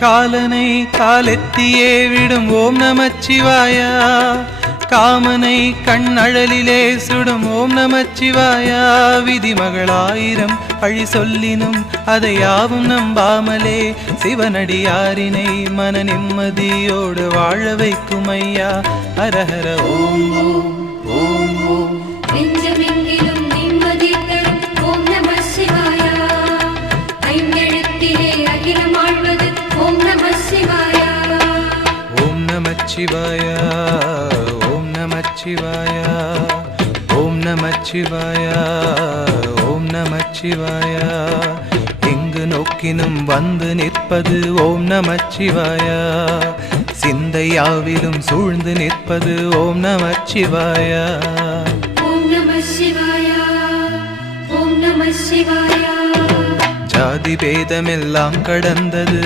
காலனை காலெத்தியே விடும் ஓம் நமச்சிவாயா, காமனை கண்ணழலிலே சுடும் ஓம் நமச்சிவாயா. விதிமகளாயிரம் பழி சொல்லினும் அதை யாவும் நம்பாமலே சிவனடியாரினை மன நிம்மதியோடு வாழ வைக்கும் ஐயா. ஹரஹர ஓம் ஓம் ஓம் ஓம். நெஞ்சமெங்கிலும் நிம்மதி தரும் ஓம் நம சிவாயா, ஐந்தெழுத்திலே அகிலம் ஆழ்வது ஓம் நம சிவாயா. ஓம் நமச்சிவாயா, ஓம் நமச்சிவாயா, ஓம் நமச்சிவாயா, ஓம் நமச்சிவாயா. எங்கு நோக்கினும் வந்து நிற்பது ஓம் நமச்சிவாயா, சிந்தையாவிலும் சூழ்ந்து நிற்பது ஓம் நமச்சிவாயா. ஓம் நம சிவாயா, ஓம் நம சிவாயா. ஜாதி பேதமெல்லாம் கடந்தது